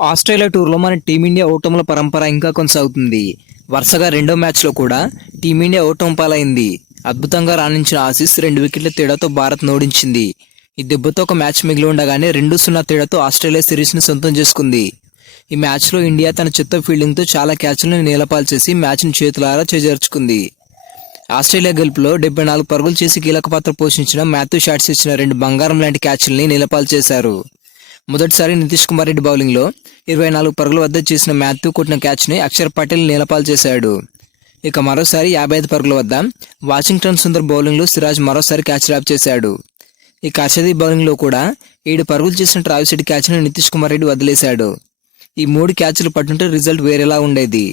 Australia టూర్లో మన team India ఓటముల పరంపర ఇంకా కొనసాగుతుంది. వరుసగా రెండో మ్యాచ్లో కూడా టీమిండియా ఓటం పాలైంది. అద్భుతంగా రాణించిన ఆసీస్ రెండు వికెట్ల తేడాతో భారత్ ఓడించింది ఈ దెబ్బతో ఒక మ్యాచ్ మిగిలి ఉండగానే రెండు సున్నా తేడాతో ఆస్ట్రేలియా సిరీస్ని సొంతం చేసుకుంది. ఈ మ్యాచ్లో ఇండియా తన చెత్త ఫీల్డింగ్తో చాలా క్యాచ్లను నేలపాలు చేసి మ్యాచ్ను చేతులారా చేజార్చుకుంది. ఆస్ట్రేలియా గెలుపులో డెబ్బై నాలుగు పరుగులు చేసి కీలక పాత్ర పోషించిన మ్యాథ్యూ షాట్స్ ఇచ్చిన రెండు బంగారం లాంటి క్యాచ్ల్ని నిలపాలు చేశారు. మొదటిసారి నితీష్ కుమార్ రెడ్డి బౌలింగ్లో ఇరవై నాలుగు పరుగుల వద్ద చేసిన మ్యాథ్యూ కొట్టిన క్యాచ్ని అక్షర్ పటేల్ నీలపాలు చేశాడు. ఇక మరోసారి యాభై ఐదు పరుగుల వద్ద వాషింగ్టన్ సుందర్ బౌలింగ్లో సిరాజ్ మరోసారి క్యాచ్ డ్రాప్ చేశాడు. ఇక హర్షదీప్ బౌలింగ్లో కూడా ఏడు పరుగులు చేసిన ట్రావిస్ రెడ్డి క్యాచ్ను నితీష్ కుమార్ రెడ్డి వదిలేశాడు. ఈ మూడు క్యాచ్లు పట్టుంటే రిజల్ట్ వేరేలా ఉండేది.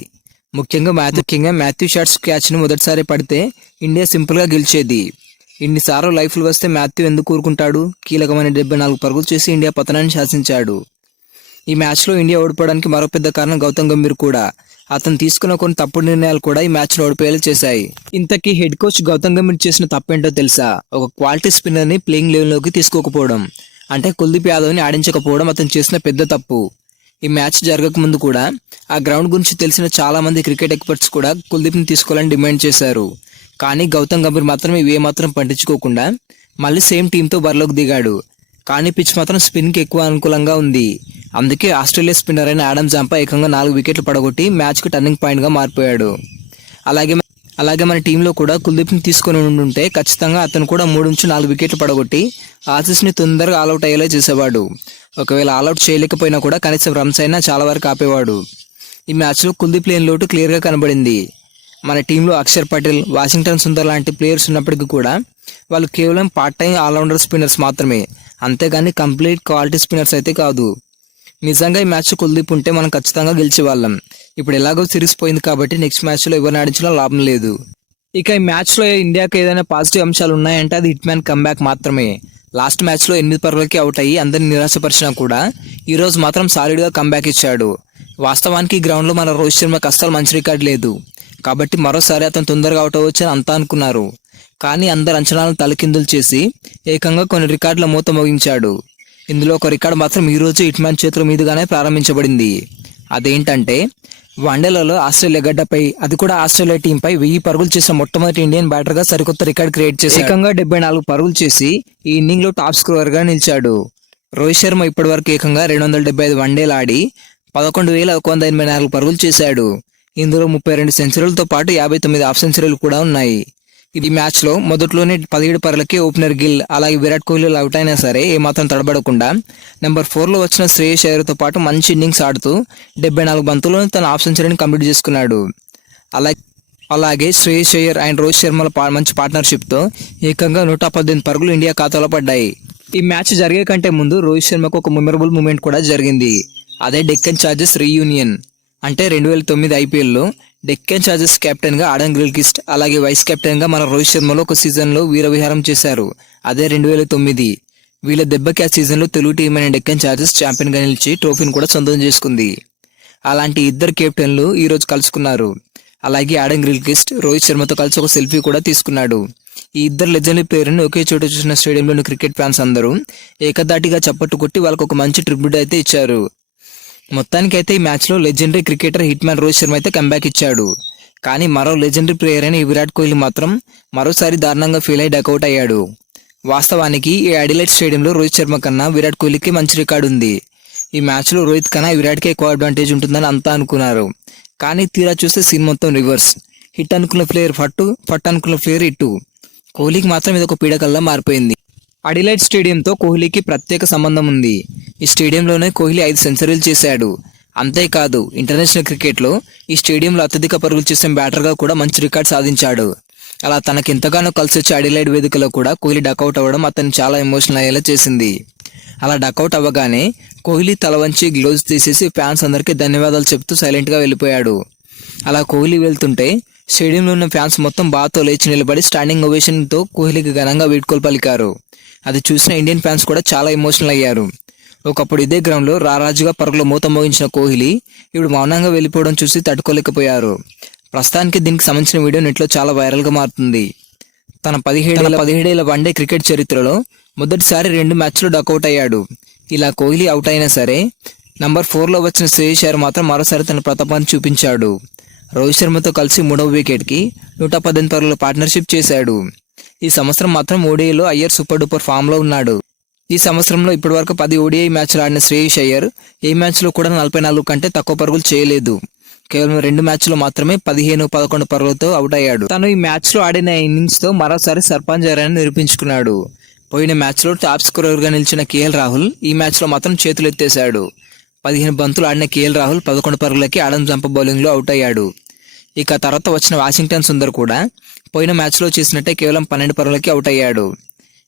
ముఖ్యంగా మ్యాథ్యూ ముఖ్యంగా మాథ్యూ షాట్స్ క్యాచ్ను మొదటిసారి పడితే ఇండియా సింపుల్గా గెలిచేది. ఇన్నిసార్లు లైఫ్లు వస్తే మాథ్యూ ఎందుకు కూరుకుంటాడు కీలకమైన డెబ్బై నాలుగు పరుగులు చేసి ఇండియా పతనాన్ని శాసించాడు. ఈ మ్యాచ్లో ఇండియా ఓడిపోవడానికి మరో పెద్ద కారణం గౌతమ్ గంభీర్ కూడా. అతను తీసుకున్న కొన్ని తప్పుడు నిర్ణయాలు కూడా ఈ మ్యాచ్లో ఓడిపోయేలా చేశాయి. ఇంతకీ హెడ్ కోచ్ గౌతమ్ గంభీర్ చేసిన తప్పేంటో తెలుసా? ఒక క్వాలిటీ స్పిన్నర్ని ప్లేయింగ్ లెవెల్లోకి తీసుకోకపోవడం. అంటే కుల్దీప్ యాదవ్ని ఆడించకపోవడం అతను చేసిన పెద్ద తప్పు. ఈ మ్యాచ్ జరగక ముందు కూడా ఆ గ్రౌండ్ గురించి తెలిసిన చాలామంది క్రికెట్ ఎక్స్పర్ట్స్ కూడా కుల్దీప్ని తీసుకోవాలని డిమాండ్ చేశారు. కానీ గౌతమ్ గంభీర్ మాత్రం ఇవి మాత్రం పట్టించుకోకుండా మళ్ళీ సేమ్ టీంతో బరిలోకి దిగాడు. కానీ పిచ్ మాత్రం స్పిన్కి ఎక్కువ అనుకూలంగా ఉంది. అందుకే ఆస్ట్రేలియా స్పిన్నర్ అయిన ఆడమ్ జాంపా ఏకంగా నాలుగు వికెట్లు పడగొట్టి మ్యాచ్కు టర్నింగ్ పాయింట్గా మారిపోయాడు. అలాగే అలాగే మన టీంలో కూడా కుల్దీప్ని తీసుకొని ఉండుంటే ఖచ్చితంగా అతను కూడా మూడు నుంచి నాలుగు వికెట్లు పడగొట్టి ఆసీస్ని తొందరగా ఆల్అౌట్ అయ్యేలా చేసేవాడు. ఒకవేళ ఆల్అౌట్ చేయలేకపోయినా కూడా కనీసం రన్స్ అయినా చాలా వరకు ఆపేవాడు. ఈ మ్యాచ్లో కుల్దీప్ లేని లోటు క్లియర్గా కనబడింది. మన టీంలో అక్షర్ పటేల్ వాషింగ్టన్ సుందర్ లాంటి ప్లేయర్స్ ఉన్నప్పటికీ కూడా వాళ్ళు కేవలం పార్ట్ టైం ఆల్రౌండర్ స్పిన్నర్స్ మాత్రమే. అంతేగాని కంప్లీట్ క్వాలిటీ స్పిన్నర్స్ అయితే కాదు. నిజంగా ఈ మ్యాచ్ కుల్దీప్ ఉంటే మనం ఖచ్చితంగా గెలిచేవాళ్ళం. ఇప్పుడు ఎలాగో సిరీస్ పోయింది కాబట్టి నెక్స్ట్ మ్యాచ్లో ఎవరిని ఆడించినా లాభం లేదు. ఇక ఈ మ్యాచ్లో ఇండియాకి ఏదైనా పాజిటివ్ అంశాలు ఉన్నాయంటే అది హిట్ మ్యాన్ కమ్బ్యాక్ మాత్రమే లాస్ట్ మ్యాచ్లో ఎనిమిది పరుగులకి అవుట్ అయ్యి అందరిని నిరాశపరిచినా కూడా ఈరోజు మాత్రం సాలిడ్గా కమ్బ్యాక్ ఇచ్చాడు. వాస్తవానికి ఈ గ్రౌండ్లో మన రోహిత్ శర్మకి అస్సలు మంచి రికార్డు లేదు. కాబట్టి మరోసారి అతను తొందరగా అవుట్ అవ్వచ్చని అంతా అనుకున్నారు. కానీ అందరు అంచనాలను తలకిందులు చేసి ఏకంగా కొన్ని రికార్డుల మూత మోగించాడు. ఇందులో ఒక రికార్డు మాత్రం ఈ రోజు చేతుల మీదుగానే ప్రారంభించబడింది. అదేంటంటే వన్డేలలో ఆస్ట్రేలియా గడ్డపై అది కూడా ఆస్ట్రేలియా టీంపై వెయ్యి పరుగులు చేసిన మొట్టమొదటి ఇండియన్ బ్యాటర్గా సరికొత్త రికార్డ్ క్రియేట్ చేసి ఏకంగా డెబ్బై నాలుగు పరుగులు చేసి ఈ ఇన్నింగ్లో టాప్ స్కోరర్గా నిలిచాడు. రోహిత్ శర్మ ఇప్పటి వరకు ఏకంగా రెండు వందల డెబ్బై ఐదు వన్డేలు ఆడి పదకొండు వేల ఒక వంద ఎనభై నాలుగు పరుగులు చేశాడు. ఇందులో ముప్పై రెండు సెంచరీలతో పాటు యాభై తొమ్మిది హాఫ్ సెంచరీలు కూడా ఉన్నాయి. ఈ మ్యాచ్లో మొదట్లోనే పదిహేడు పరులకే ఓపెనర్ గిల్ అలాగే విరాట్ కోహ్లీ అవుట్ అయినా సరే ఏమాత్రం తడబడకుండా నెంబర్ ఫోర్లో వచ్చిన శ్రేయస్ అయ్యర్తో పాటు మంచి ఇన్నింగ్స్ ఆడుతూ డెబ్బై నాలుగు బంతుల్లో తన హాఫ్ సెంచరీని కంప్లీట్ చేసుకున్నాడు. అలాగే అలాగే శ్రేయస్ అయ్యర్ అండ్ రోహిత్ శర్మల మంచి పార్ట్నర్షిప్తో ఏకంగా నూట పద్దెనిమిది పరుగులు ఇండియా ఖాతాలో పడ్డాయి. ఈ మ్యాచ్ జరిగే కంటే ముందు రోహిత్ శర్మకు ఒక మెమరబుల్ మూమెంట్ కూడా జరిగింది. అదే డెక్కన్ చార్జెస్ రీయూనియన్. అంటే రెండు వేల తొమ్మిది ఐపీఎల్లో డెక్కన్ చార్జెస్ కెప్టెన్గా ఆడన్ గిల్కిస్ట్ అలాగే వైస్ కెప్టెన్గా మన రోహిత్ శర్మలో ఒక సీజన్లో వీరవిహారం చేశారు. అదే రెండు వేల తొమ్మిది. వీళ్ళ దెబ్బకి ఆ సీజన్లో తెలుగు టీం అయిన డెక్కన్ చార్జెస్ ఛాంపియన్గా నిలిచి ట్రోఫీని కూడా సొంతం చేసుకుంది. అలాంటి ఇద్దరు కెప్టెన్లు ఈరోజు కలుసుకున్నారు. అలాగే ఆడన్ గిల్కిస్ట్ రోహిత్ శర్మతో కలిసి ఒక సెల్ఫీ కూడా తీసుకున్నాడు. ఈ ఇద్దరు లెజెండ్ ప్లేయర్ని ఒకే చోట చూసిన స్టేడియంలోని క్రికెట్ ఫ్యాన్స్ అందరూ ఏకదాటిగా చప్పట్టు కొట్టి వాళ్ళకు ఒక మంచి ట్రిబ్యూట్ అయితే ఇచ్చారు. మొత్తానికైతే ఈ మ్యాచ్లో legendary cricketer hit man Rohit Sharma అయితే కంబ్యాక్ ఇచ్చాడు. కానీ మరో లెజెండరీ ప్లేయర్ అయిన విరాట్ కోహ్లీ మాత్రం మరోసారి దారుణంగా ఫీల్ అయి డకౌట్ అయ్యాడు. వాస్తవానికి ఈ అడిలైట్ స్టేడియంలో రోహిత్ శర్మ కన్నా విరాట్ కోహ్లీకి మంచి రికార్డు ఉంది. ఈ మ్యాచ్లో రోహిత్ కన్నా విరాట్కే ఎక్కువ అడ్వాంటేజ్ ఉంటుందని అంతా అనుకున్నారు. కానీ తీరా చూస్తే సీన్ మొత్తం రివర్స్ హిట్ అనుకున్న ప్లేయర్ ఫట్టు ఫట్ అనుకున్న ప్లేయర్ ఇట్టు. కోహ్లీకి మాత్రం ఇది ఒక పీడకల్లా మారిపోయింది. అడిలైట్ స్టేడియంతో కోహ్లీకి ప్రత్యేక సంబంధం ఉంది. ఈ స్టేడియంలోనే కోహ్లీ ఐదు సెంచరీలు చేశాడు. అంతేకాదు ఇంటర్నేషనల్ క్రికెట్లో ఈ స్టేడియంలో అత్యధిక పరుగులు చేసిన బ్యాటర్గా కూడా మంచి రికార్డ్ సాధించాడు. అలా తనకి ఎంతగానో కలిసి వచ్చే అడిలైడ్ వేదికలో కూడా కోహ్లీ డకౌట్ అవ్వడం అతన్ని చాలా ఎమోషనల్ అయ్యేలా చేసింది. అలా డకౌట్ అవ్వగానే కోహ్లీ తల వంచి గ్లోవ్స్ తీసేసి ఫ్యాన్స్ అందరికీ ధన్యవాదాలు చెప్తూ సైలెంట్గా వెళ్ళిపోయాడు. అలా కోహ్లీ వెళ్తుంటే స్టేడియంలో ఉన్న ఫ్యాన్స్ మొత్తం బాతో లేచి నిలబడి స్టాండింగ్ ఓవేషన్తో కోహ్లీకి ఘనంగా వీడ్కోలు పలికారు. అది చూసిన ఇండియన్ ఫ్యాన్స్ కూడా చాలా ఎమోషనల్ అయ్యారు. ఒకప్పుడు ఇదే గ్రౌండ్లో రారాజుగా పరుగులో మూత మోగించిన కోహ్లీ ఇప్పుడు మౌనంగా వెళ్ళిపోవడం చూసి తట్టుకోలేకపోయారు. ప్రస్తుతానికి దీనికి సంబంధించిన వీడియో నెట్లో చాలా వైరల్గా మారుతుంది. తన పదిహేడేళ్ళ పదిహేడేళ్ళ వన్డే క్రికెట్ చరిత్రలో మొదటిసారి రెండు మ్యాచ్లు డకౌట్ అయ్యాడు. ఇలా కోహ్లీ అవుట్ అయినా సరే నంబర్ ఫోర్లో వచ్చిన శ్రేయస్ అయ్యర్ మాత్రం మరోసారి తన ప్రతాపాన్ని చూపించాడు. రోహిత్ శర్మతో కలిసి మూడవ వికెట్కి నూట పద్దెనిమిది పరుగుల పార్ట్నర్షిప్ చేశాడు. ఈ సంవత్సరం మాత్రం ఓడిఐలో అయ్యర్ సూపర్ డూపర్ ఫామ్లో ఉన్నాడు. ఈ సంవత్సరంలో ఇప్పటివరకు పది ఓడిఐ మ్యాచ్లు ఆడిన శ్రేయస్ అయ్యర్ ఏ మ్యాచ్లో కూడా నలభై నాలుగు కంటే తక్కువ పరుగులు చేయలేదు. కేవలం రెండు మ్యాచ్లు మాత్రమే పదిహేను పదకొండు పరుగులతో అవుట్ అయ్యాడు. తను ఈ మ్యాచ్లో ఆడిన ఇన్నింగ్స్తో మరోసారి సర్పంచ్ అయ్యారని నిరూపించుకున్నాడు. పోయిన మ్యాచ్లో టాప్ స్కోరర్గా నిలిచిన కేఎల్ రాహుల్ ఈ మ్యాచ్లో మాత్రం చేతులు ఎత్తేశాడు. పదిహేను బంతులు ఆడిన కేఎల్ రాహుల్ పదకొండు పరుగులకి ఆడం జంప బౌలింగ్లో అవుట్ అయ్యాడు. ఇక తర్వాత వచ్చిన వాషింగ్టన్ సుందర్ కూడా పోయిన మ్యాచ్లో చేసినట్టే కేవలం పన్నెండు పరుగులకి అవుట్ అయ్యాడు.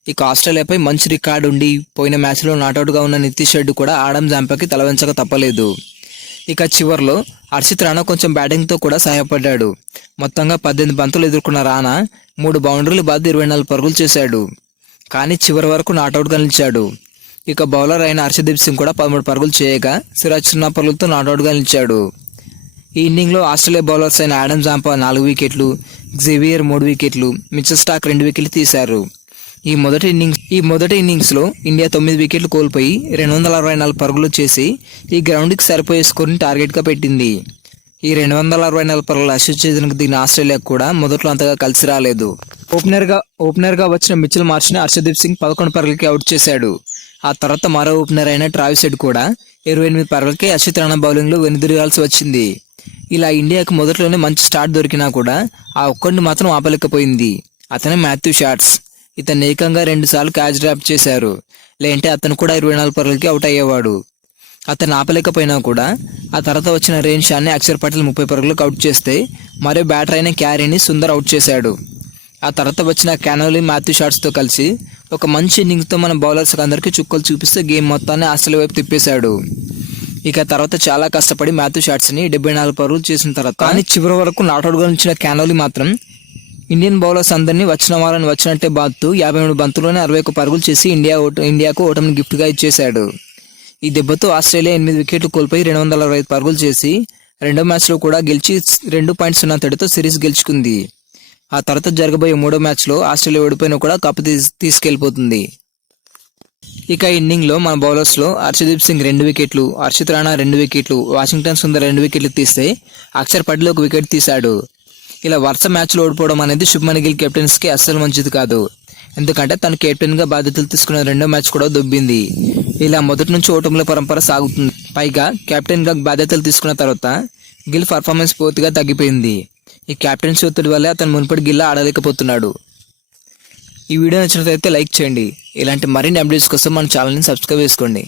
ఇక ఆస్ట్రేలియాపై మంచి రికార్డు ఉండి పోయిన మ్యాచ్లో నాటౌట్గా ఉన్న నితీష్ రెడ్డి కూడా ఆడమ్ జాంపాకి తలవంచక తప్పలేదు. ఇక చివర్లో హర్షిత్ రాణా కొంచెం బ్యాటింగ్తో కూడా సహాయపడ్డాడు. మొత్తంగా పద్దెనిమిది బంతులు ఎదుర్కొన్న రాణా మూడు బౌండరీలు బాధ ఇరవై నాలుగు పరుగులు చేశాడు. కానీ చివరి వరకు నాటౌట్గా నిలిచాడు. ఇక బౌలర్ అయిన హర్షదీప్ సింగ్ కూడా పదమూడు పరుగులు చేయగా సిరాజ్ సున్నా పరుగులతో నాటౌట్గా నిలిచాడు. ఈ ఇన్నింగ్లో ఆస్ట్రేలియా బౌలర్స్ అయిన ఆడమ్ జాంపా నాలుగు వికెట్లు జేవియర్ మూడు వికెట్లు మిచెల్ స్టాక్ రెండు వికెట్లు తీశారు. ఈ మొదటి ఇన్నింగ్స్ ఈ మొదటి ఇన్నింగ్స్లో ఇండియా తొమ్మిది వికెట్లు కోల్పోయి రెండు వందల అరవై నాలుగు పరుగులు చేసి ఈ గ్రౌండ్కి సరిపోయే స్కోర్ని టార్గెట్గా పెట్టింది. ఈ రెండు వందల అరవై నాలుగు పరుగుల అశ్వచ్ఛేదనకు దిగిన ఆస్ట్రేలియా కూడా మొదట్లో అంతగా కలిసి రాలేదు. ఓపెనర్గా ఓపెనర్గా వచ్చిన మిచిల్ మార్చ్ని హర్షదీప్ సింగ్ పదకొండు పరుగులకి అవుట్ చేశాడు. ఆ తర్వాత మరో ఓపెనర్ అయిన ట్రావిస్ హెడ్ కూడా ఇరవై ఎనిమిది పరుగులకి అశ్విత్ రాణా బౌలింగ్లో వెనుదిరగాల్సి వచ్చింది. ఇలా ఇండియాకు మొదట్లోనే మంచి స్టార్ట్ దొరికినా కూడా ఆ ఒక్కడిని మాత్రం ఆపలేకపోయింది. అతనే మాథ్యూ షాట్స్ ఇతను ఏకంగా రెండుసార్లు క్యాచ్ డ్రాప్ చేశారు. లేదంటే అతను కూడా ఇరవై నాలుగు పరుగులకి అవుట్ అయ్యేవాడు. అతను ఆపలేకపోయినా కూడా ఆ తర్వాత వచ్చిన రేన్ షాన్ని అక్షర్ పటేల్ ముప్పై పరుగులకు అవుట్ చేస్తే మరో బ్యాటర్ అయిన క్యారీని సుందర్ అవుట్ చేశాడు. ఆ తర్వాత వచ్చిన క్యానోలి మాథ్యూ షాట్స్తో కలిసి ఒక మంచి ఇన్నింగ్స్తో మన బౌలర్స్ అందరికీ చుక్కలు చూపిస్తే గేమ్ మొత్తాన్ని ఆస్ట్రేలియా వైపు తిప్పేశాడు. ఇక తర్వాత చాలా కష్టపడి మాథ్యూ షాట్స్ని డెబ్బై నాలుగు పరుగులు చేసిన తర్వాత కానీ చివరి వరకు నాట్అవుట్గా నిలిచిన క్యానోలి మాత్రం ఇండియన్ బౌలర్స్ అందరినీ వచ్చిన వారని వచ్చినట్టే బాదుతూ యాభై మూడు బంతుల్లోనే అరవై ఒక్క పరుగులు చేసి ఇండియా ఓట ఇండియాకు ఓటమిని గిఫ్ట్గా ఇచ్చేశాడు. ఈ దెబ్బతో ఆస్ట్రేలియా ఎనిమిది వికెట్లు కోల్పోయి రెండు వందల అరవై ఐదు పరుగులు చేసి రెండో మ్యాచ్లో కూడా గెలిచి రెండు పాయింట్ సున్నా తేడాతో సిరీస్ గెలుచుకుంది. ఆ తర్వాత జరగబోయే మూడో మ్యాచ్లో ఆస్ట్రేలియా ఓడిపోయినా కూడా కప్పు తీసుకెళ్ళిపోతుంది ఇక ఇన్నింగ్లో మన బౌలర్స్లో హర్షదీప్ సింగ్ రెండు వికెట్లు హర్షిత్ రాణా రెండు వికెట్లు వాషింగ్టన్ సుందర్ రెండు వికెట్లు తీస్తే అక్షర్ పటేల్ ఒక వికెట్ తీశాడు. ఇలా వరుస మ్యాచ్లు ఓడిపోవడం అనేది శుభ్మన్ గిల్ కెప్టెన్స్కి అస్సలు మంచిది కాదు. ఎందుకంటే తను కెప్టెన్గా బాధ్యతలు తీసుకున్న రెండో మ్యాచ్ కూడా దొబ్బింది. ఇలా మొదటి నుంచి ఓటముల పరంపర సాగుతుంది. పైగా కెప్టెన్గా బాధ్యతలు తీసుకున్న తర్వాత గిల్ పర్ఫార్మెన్స్ పూర్తిగా తగ్గిపోయింది. ఈ కెప్టెన్సీ ఒత్తిడి వల్లే అతను మునుపటి గిల్లా ఆడలేకపోతున్నాడు. ఈ వీడియో నచ్చినట్లయితే లైక్ చేయండి. ఇలాంటి మరిన్ని అప్డేట్స్ కోసం మన ఛానల్ని సబ్స్క్రైబ్ చేసుకోండి.